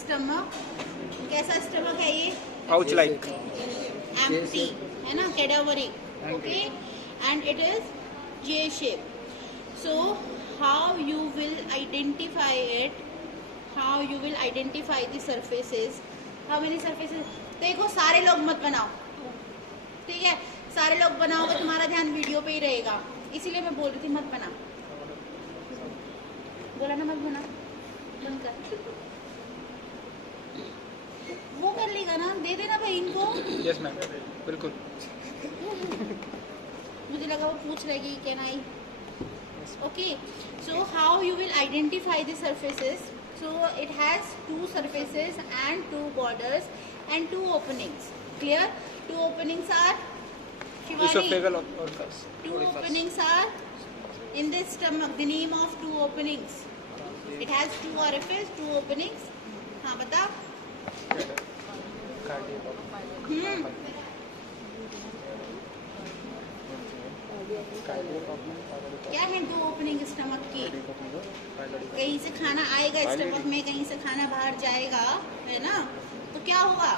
Stomach, कैसा stomach है ये? Pouch like. एम्प्टी है ना, cadaveric. Okay, and it is J shape. So how you will identify it? How you will identify the surfaces? How many surfaces? देखो सारे लोग मत बनाओ, ठीक है? सारे लोग बनाओगे तुम्हारा ध्यान वीडियो पे ही रहेगा, इसीलिए मैं बोल रही थी मत बना. बोला ना मत बना, बंद कर. वो कर लेगा ना, दे देना भाई इनको. Yes ma'am. बिल्कुल. मुझे लगा वो पूछ रहेगी can I. Okay, so how you will identify the surfaces? So it has two surfaces and two borders and two openings. Clear? Two openings are Shivani. Esophageal orifice. Two openings are in the stomach. The name of two openings. It has two orifices, two openings. हाँ बता. क्या है दो opening stomach की? कहीं से खाना आएगा स्टमक में, कहीं से खाना बाहर जाएगा, है ना? तो क्या होगा?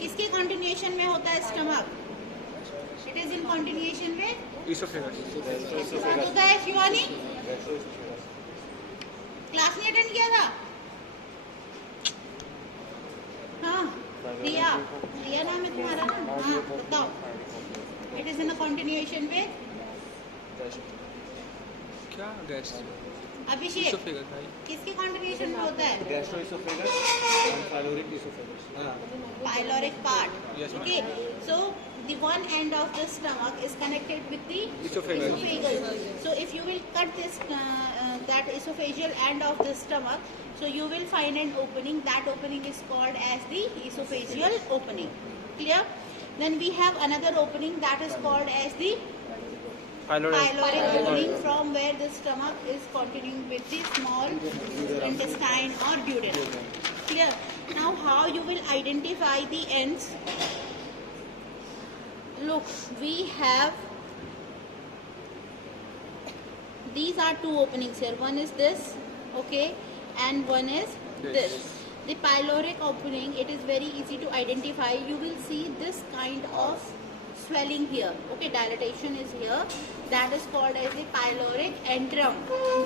किसके कंटिन्यूएशन में होता है stomach? It is in continuation में Esophagus. होता है. शिवानी क्लास नहीं अटेंड किया था? हाँ, रिया नाम है तुम्हारा ना? हाँ बताओ. It is in a continuation में क्या गैस? अभिषेक Esophagus भाई. किसके कंटिन्यूएशन में होता है? Gastroesophagus and pyloric esophagus. Pyloric part. Yes, ma'am. Okay, so the one end of the stomach is connected with the Esophagus. esophagus. So if you will cut this that esophageal end of the stomach, so you will find an opening. That opening is called as the esophageal opening. Clear? Then we have another opening that is called as the pyloric opening, from where the stomach is continuing with the small intestine or duodenum. Clear? Now how you will identify the ends? Look, we have these are two openings here. One is this, okay, and one is this. The pyloric opening, it is very easy to identify. You will see this kind of swelling here. Okay, dilatation is here. That is called as the pyloric antrum.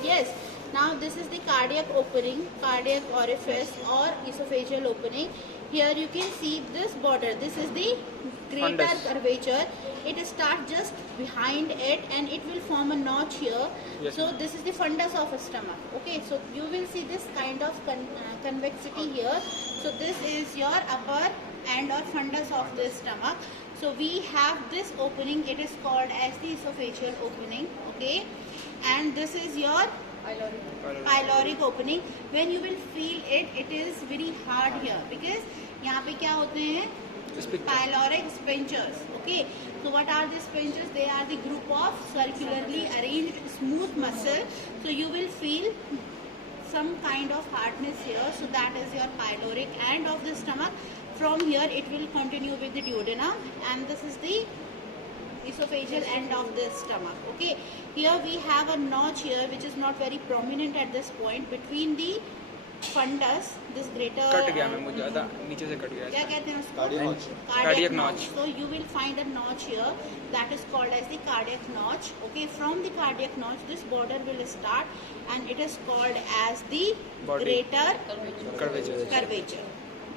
Yes. Now this is the cardiac opening, cardiac orifice or esophageal opening. Here you can see this border. This is the greater Fundus. curvature. It starts just behind it and it will form a notch here. Yes, So ma'am. this is the fundus of a stomach. Okay, so you will see this kind of convexity here. So this is your upper end or fundus of the stomach. So we have this opening. It is called as the esophageal opening. Okay, and this is your pyloric opening. When you will feel it, it is very hard here because यहाँ पे क्या होते हैं? Pyloric sphincters. Okay, so what are the sphincters? They are the group of circularly arranged smooth muscle. So you will feel some kind of hardness here. So that is your pyloric end of the stomach. From here it will continue with the duodenum, and this is the esophageal end of the stomach. Okay, here we have a notch here which is not very prominent at this point between the fundus, this greater cut गया मैं, मुझे ज़्यादा नीचे से cut गया. क्या कहते हैं उसको? Cardiac notch. Cardiac notch. So you will find a notch here that is called as the cardiac notch. Okay, from the cardiac notch this border will start and it is called as the Body. greater Curvature.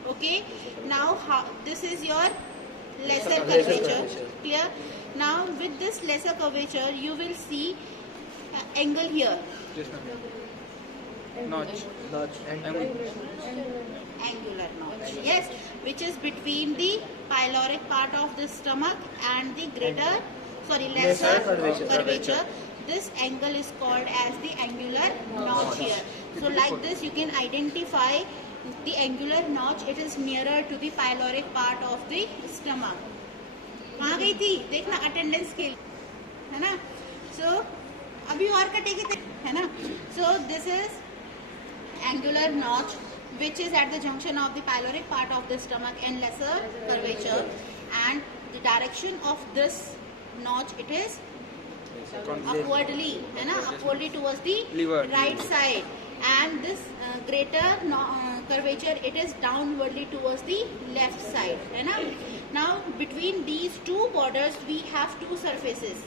Okay, now this is your lesser curvature. Clear? Now with this lesser curvature you will see angle here. Yes ma'am. Notch. Angular notch, yes, which is between the pyloric part of the stomach and the lesser curvature. This angle is called as the angular notch here. So like this you can identify the angular notch. It is nearer to the pyloric part of the stomach. कहाँ गई थी? देखना attendance के लिए, है ना? So अभी और कटेगी, है ना? So this is angular notch which is at the junction of the pyloric part of the stomach and lesser curvature, and the direction of this notch, it is upwardly, है ना? Upwardly towards the Liver. right side. and this greater curvature, it is downwardly towards the left side, है ना? Now between these two borders we have two surfaces,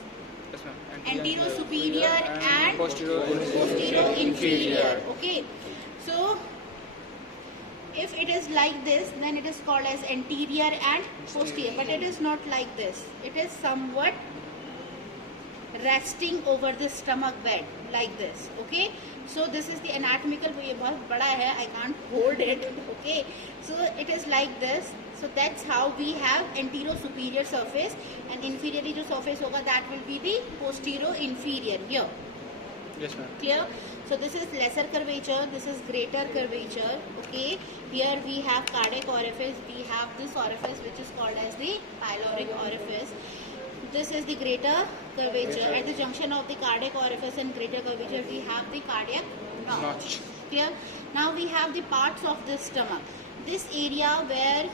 Yes, ma'am. anterior superior and posterior posterior inferior. Okay, so if it is like this, then it is called as anterior and posterior, but it is not like this. It is somewhat resting over the stomach bed like this. Okay, so this is the anatomical, ये बहुत बड़ा है, I can't hold it. Okay, so it is like this. So that's how we have anterior superior surface, and inferiorly जो surface होगा, that will be the posterior inferior here. Yes, ma'am. Clear? So this is lesser curvature, this is greater curvature. Okay, here we have cardiac orifice, we have this orifice which is called as the pyloric orifice. This is the greater curvature. At the junction of the cardiac orifice and greater curvature, we have the cardiac notch. Notch. Clear? Now we have the parts of the stomach. This area where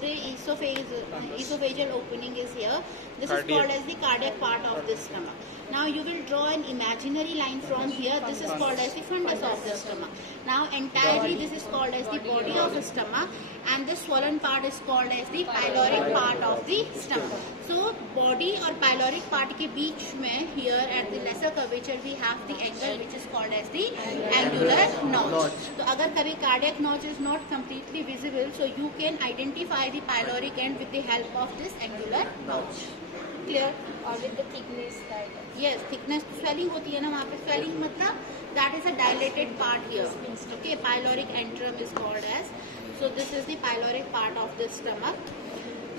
the esophageal opening is here, this is Cardiac. called as the cardiac part of the stomach. Now you will draw an imaginary line from here. This is called as the fundus of the stomach. Now entirely this is called as the body of the stomach, and the swollen part is called as the pyloric part of the stomach. So body or pyloric part के बीच में, here at the lesser curvature we have the angle which is called as the angular notch. So अगर कभी cardiac notch is not completely visible, so you can identify the pyloric end with the help of this angular notch. Clear? Or with the thickness that Yes, thickness swelling होती है ना वहाँ पे. Swelling मतलब that is a dilated part here. Okay, pyloric antrum is called as. So this is the pyloric part of the stomach.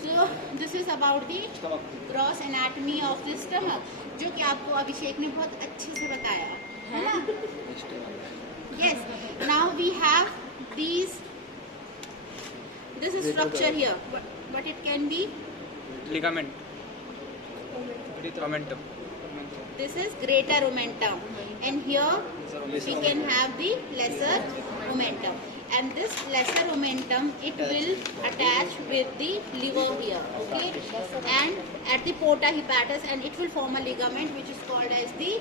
So this is about the gross anatomy of the stomach, जो कि आपको अभिषेक ने बहुत अच्छे से बताया है ना? Yes. Now we have these. This is structure here, but it can be. Ligament. Omentum. This is greater omentum, and here we can have the lesser omentum, and this lesser omentum, it will attach with the liver here. Okay, and at the porta hepatis, and it will form a ligament which is called as the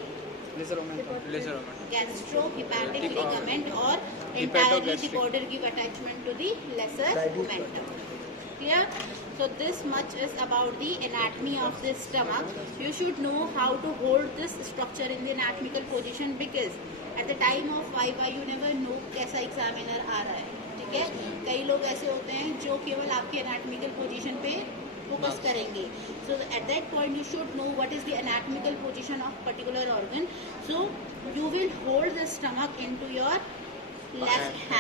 Laser omentum. gastrohepatic ligament, or entirely the border give attachment to the lesser omentum. Clear? So this much is about the anatomy of the stomach. You should know how to hold this structure in the anatomical position, because at the time of viva you never know कैसा examiner आ रहा है. ठीक है? कई लोग ऐसे होते हैं जो केवल आपके anatomical position पे focus करेंगे. So at that point you should know what is the anatomical position of particular organ. So you will hold the stomach into your left hand.